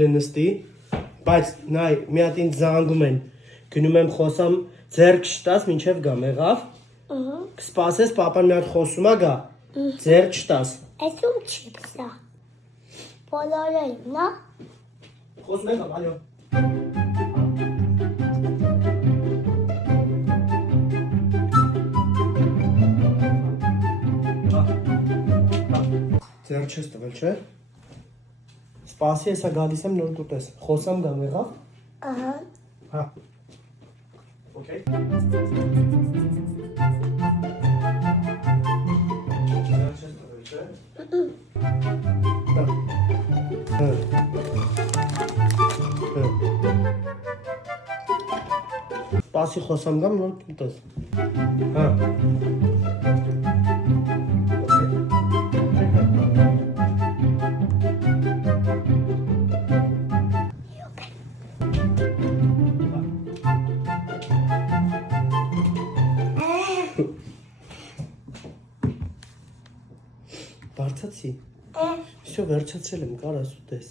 լնստի, բայց նայ, մի հատ ինձ զանգում են, գնում եմ խոսամ, ձեռք չտաս, մինչև գամ, եղավ, կսպասես, պապան մի հատ խոսում ա գա, ձեռք չտաս։ Ես ում չի սա։ Բոլորին, նա։ Խոսում եք, ալյո։ Ձեռք չես տվել, չէ՞։ Սպասի, հեսա գալիս եմ նոր կուտես, խոսամ գամ, եղավ։ Ահա։ Հա։ Okay. Սպասի խոսամ գամ նոր կուտես։ Հա։ Բարձացի։ Всё, վերջացել եմ, կարաս ուտես։